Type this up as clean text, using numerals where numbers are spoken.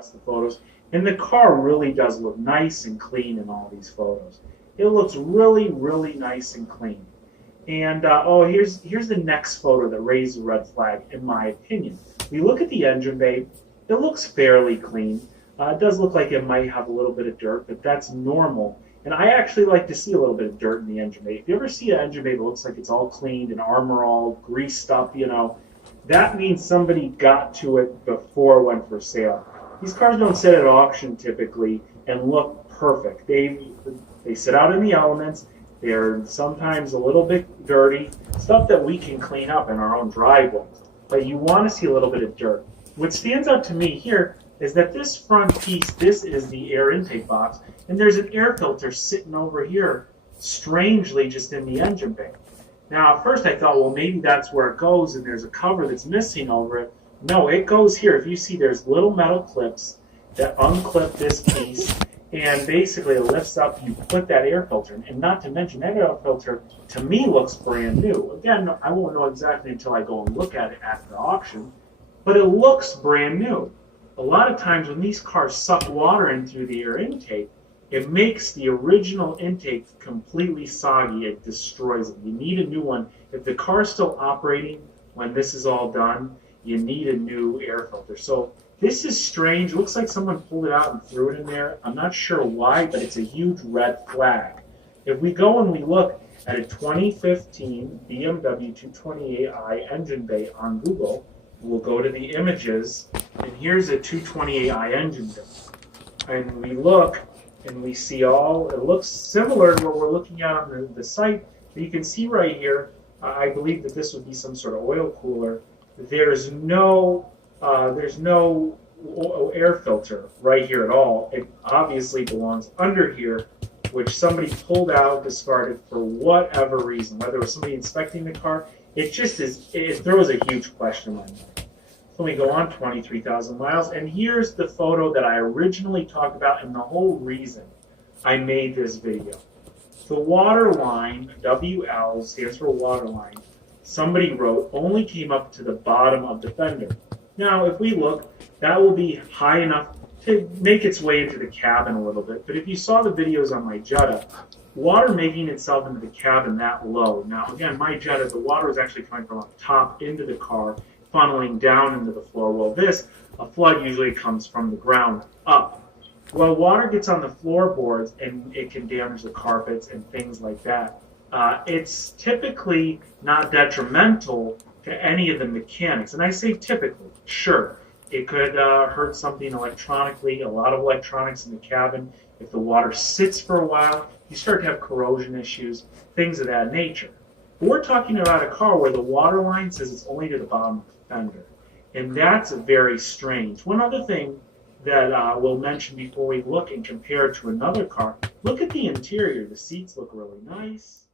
adjust the photos. And the car really does look nice and clean in all these photos. It looks really, really nice and clean. And here's the next photo that raised the red flag, in my opinion. We look at the engine bay. It looks fairly clean. It does look like it might have a little bit of dirt, but that's normal. And I actually like to see a little bit of dirt in the engine bay. If you ever see an engine bay that looks like it's all cleaned and armor all greased up, that means somebody got to it before it went for sale. These cars don't sit at auction typically and look perfect. They sit out in the elements. They're sometimes a little bit dirty, stuff that we can clean up in our own driveway. But you want to see a little bit of dirt. What stands out to me here is that this front piece, this is the air intake box, and there's an air filter sitting over here, strangely just in the engine bay. Now, at first I thought, well, maybe that's where it goes, and there's a cover that's missing over it. No, it goes here. If you see, there's little metal clips that unclip this piece, and basically it lifts up, you put that air filter in. And not to mention, that air filter, to me, looks brand new. Again, I won't know exactly until I go and look at it at the auction, but it looks brand new. A lot of times when these cars suck water in through the air intake, it makes the original intake completely soggy. It destroys it. You need a new one. If the car is still operating when this is all done, you need a new air filter. So this is strange. It looks like someone pulled it out and threw it in there. I'm not sure why, but it's a huge red flag. If we go and we look at a 2015 BMW 228i engine bay on Google, we'll go to the images, and here's a 228i engine bay. And we look, and we see it looks similar to what we're looking at on the site. But you can see right here, I believe that this would be some sort of oil cooler. There's no air filter right here at all. It obviously belongs under here, which somebody pulled out, discarded for whatever reason, whether it was somebody inspecting the car. It throws a huge question mark. So we go on 23,000 miles, and here's the photo that I originally talked about and the whole reason I made this video. The water line, WL, stands for water line, somebody wrote, only came up to the bottom of the fender. Now, if we look, that will be high enough to make its way into the cabin a little bit. But if you saw the videos on my Jetta, water making itself into the cabin that low. Now, again, my Jetta, the water is actually coming from up top into the car, funneling down into the floor. Well, a flood usually comes from the ground up. Well, water gets on the floorboards and it can damage the carpets and things like that. It's typically not detrimental to any of the mechanics. And I say typically, sure, it could hurt something electronically, a lot of electronics in the cabin. If the water sits for a while, you start to have corrosion issues, things of that nature. But we're talking about a car where the water line says it's only to the bottom of the fender. And that's very strange. One other thing that we'll mention before we look and compare it to another car, look at the interior. The seats look really nice.